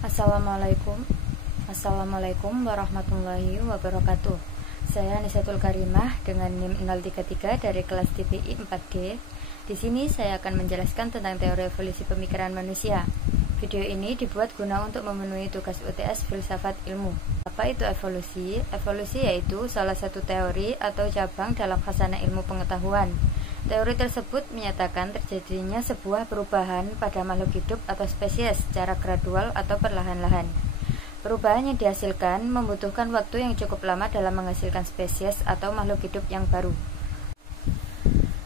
Assalamualaikum warahmatullahi wabarakatuh. Saya Nisatul Karimah dengan NIM 033 dari kelas TPI 4D. Di sini saya akan menjelaskan tentang teori evolusi pemikiran manusia. Video ini dibuat guna untuk memenuhi tugas UTS Filsafat Ilmu. Apa itu evolusi? Evolusi yaitu salah satu teori atau cabang dalam khasanah ilmu pengetahuan. Teori tersebut menyatakan terjadinya sebuah perubahan pada makhluk hidup atau spesies secara gradual atau perlahan-lahan. Perubahan yang dihasilkan membutuhkan waktu yang cukup lama dalam menghasilkan spesies atau makhluk hidup yang baru.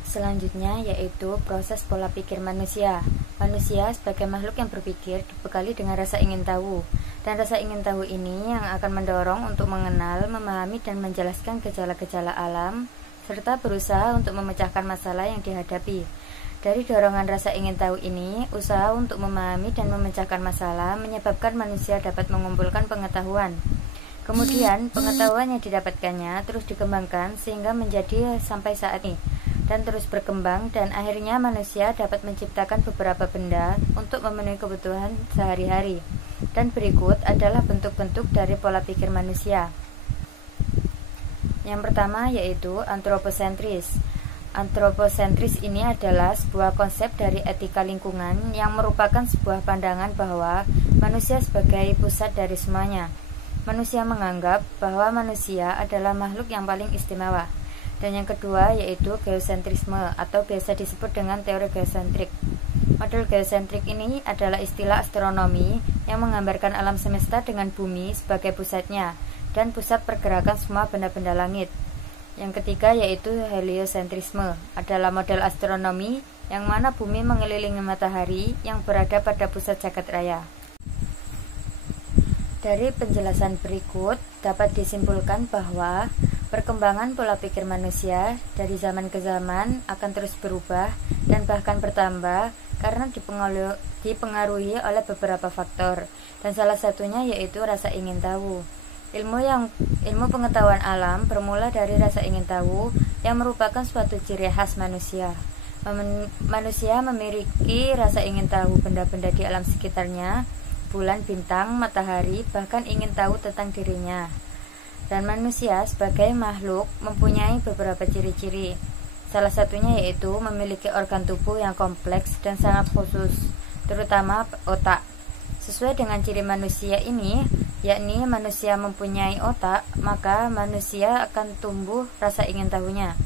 Selanjutnya yaitu proses pola pikir manusia. Manusia sebagai makhluk yang berpikir dibekali dengan rasa ingin tahu, dan rasa ingin tahu ini yang akan mendorong untuk mengenal, memahami dan menjelaskan gejala-gejala alam, serta berusaha untuk memecahkan masalah yang dihadapi. Dari dorongan rasa ingin tahu ini, usaha untuk memahami dan memecahkan masalah menyebabkan manusia dapat mengumpulkan pengetahuan. Kemudian, pengetahuan yang didapatkannya terus dikembangkan sehingga menjadi sampai saat ini, dan terus berkembang, dan akhirnya manusia dapat menciptakan beberapa benda untuk memenuhi kebutuhan sehari-hari. Dan berikut adalah bentuk-bentuk dari pola pikir manusia. Yang pertama yaitu antroposentris. Antroposentris ini adalah sebuah konsep dari etika lingkungan yang merupakan sebuah pandangan bahwa manusia sebagai pusat dari semuanya. Manusia menganggap bahwa manusia adalah makhluk yang paling istimewa. Dan yang kedua yaitu geosentrisme atau biasa disebut dengan teori geosentrik. Model geosentrik ini adalah istilah astronomi yang menggambarkan alam semesta dengan bumi sebagai pusatnya dan pusat pergerakan semua benda-benda langit. Yang ketiga yaitu heliosentrisme, adalah model astronomi yang mana bumi mengelilingi matahari yang berada pada pusat jagat raya. Dari penjelasan berikut dapat disimpulkan bahwa perkembangan pola pikir manusia dari zaman ke zaman akan terus berubah dan bahkan bertambah karena dipengaruhi oleh beberapa faktor, dan salah satunya yaitu rasa ingin tahu. Ilmu pengetahuan alam bermula dari rasa ingin tahu yang merupakan suatu ciri khas manusia. Manusia memiliki rasa ingin tahu benda-benda di alam sekitarnya, bulan, bintang, matahari, bahkan ingin tahu tentang dirinya. Dan manusia sebagai makhluk mempunyai beberapa ciri-ciri. Salah satunya yaitu memiliki organ tubuh yang kompleks dan sangat khusus, terutama otak. Sesuai dengan ciri manusia ini, yakni manusia mempunyai otak, maka manusia akan tumbuh rasa ingin tahunya.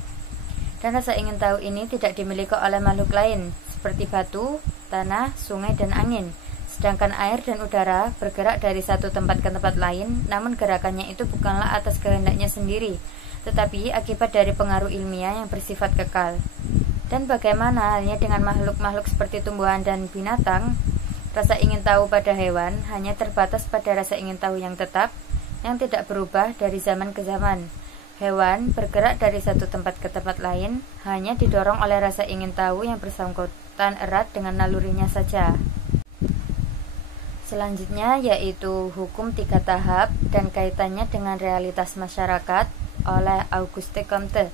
Dan rasa ingin tahu ini tidak dimiliki oleh makhluk lain, seperti batu, tanah, sungai, dan angin. Sedangkan air dan udara bergerak dari satu tempat ke tempat lain, namun gerakannya itu bukanlah atas kehendaknya sendiri, tetapi akibat dari pengaruh ilmiah yang bersifat kekal. Dan bagaimana halnya dengan makhluk-makhluk seperti tumbuhan dan binatang? Rasa ingin tahu pada hewan hanya terbatas pada rasa ingin tahu yang tetap, yang tidak berubah dari zaman ke zaman. Hewan bergerak dari satu tempat ke tempat lain hanya didorong oleh rasa ingin tahu yang bersangkutan erat dengan nalurinya saja. Selanjutnya yaitu hukum 3 tahap dan kaitannya dengan realitas masyarakat oleh Auguste Comte.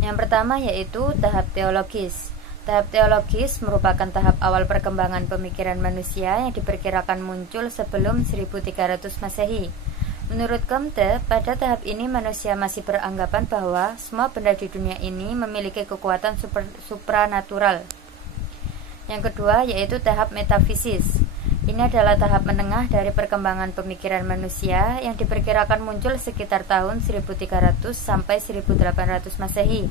Yang pertama yaitu tahap teologis. Tahap teologis merupakan tahap awal perkembangan pemikiran manusia yang diperkirakan muncul sebelum 1300 Masehi. Menurut Comte, pada tahap ini manusia masih beranggapan bahwa semua benda di dunia ini memiliki kekuatan supranatural. Yang kedua yaitu tahap metafisis. Ini adalah tahap menengah dari perkembangan pemikiran manusia yang diperkirakan muncul sekitar tahun 1300 sampai 1800 Masehi.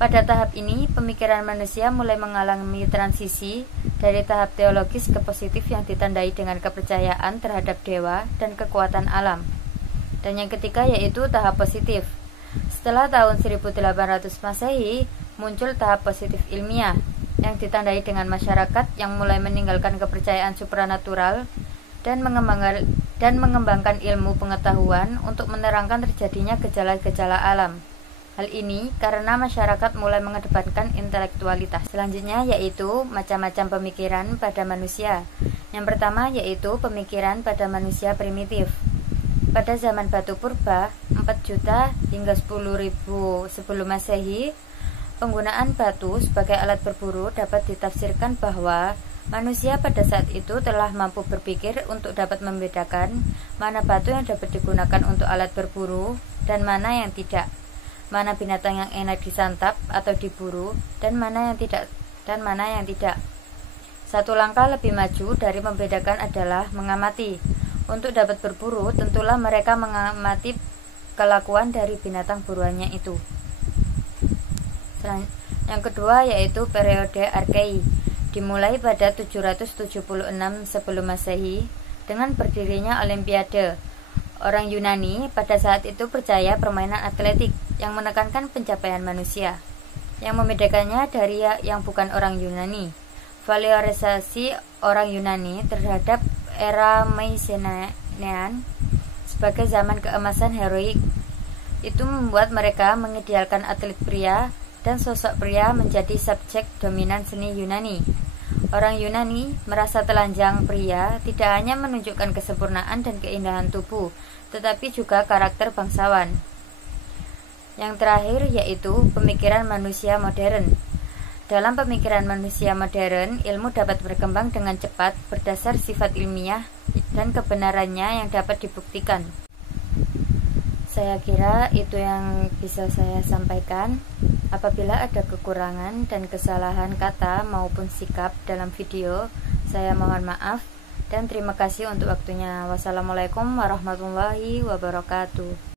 Pada tahap ini, pemikiran manusia mulai mengalami transisi dari tahap teologis ke positif yang ditandai dengan kepercayaan terhadap dewa dan kekuatan alam. Dan yang ketiga yaitu tahap positif. Setelah tahun 1800 Masehi, muncul tahap positif ilmiah yang ditandai dengan masyarakat yang mulai meninggalkan kepercayaan supranatural dan mengembangkan ilmu pengetahuan untuk menerangkan terjadinya gejala-gejala alam. Hal ini karena masyarakat mulai mengedepankan intelektualitas. Selanjutnya yaitu macam-macam pemikiran pada manusia. Yang pertama yaitu pemikiran pada manusia primitif. Pada zaman batu purba, 4 juta hingga 10.000 sebelum Masehi, penggunaan batu sebagai alat berburu dapat ditafsirkan bahwa Manusia pada saat itu telah mampu berpikir untuk dapat membedakan mana batu yang dapat digunakan untuk alat berburu dan mana yang tidak, mana binatang yang enak disantap atau diburu dan mana yang tidak. Satu langkah lebih maju dari membedakan adalah mengamati. Untuk dapat berburu, tentulah mereka mengamati kelakuan dari binatang buruannya itu. Yang kedua yaitu periode Arkei, dimulai pada 776 sebelum Masehi dengan berdirinya Olimpiade. Orang Yunani pada saat itu percaya permainan atletik yang menekankan pencapaian manusia. Yang membedakannya dari yang bukan orang Yunani, valorisasi orang Yunani terhadap era Mycenaean sebagai zaman keemasan heroik itu membuat mereka mengidealkan atlet pria dan sosok pria menjadi subjek dominan seni Yunani. Orang Yunani merasa telanjang pria tidak hanya menunjukkan kesempurnaan dan keindahan tubuh, tetapi juga karakter bangsawan. Yang terakhir yaitu pemikiran manusia modern. Dalam pemikiran manusia modern, ilmu dapat berkembang dengan cepat berdasar sifat ilmiah dan kebenarannya yang dapat dibuktikan. Saya kira itu yang bisa saya sampaikan. Apabila ada kekurangan dan kesalahan kata maupun sikap dalam video, saya mohon maaf dan terima kasih untuk waktunya. Wassalamualaikum warahmatullahi wabarakatuh.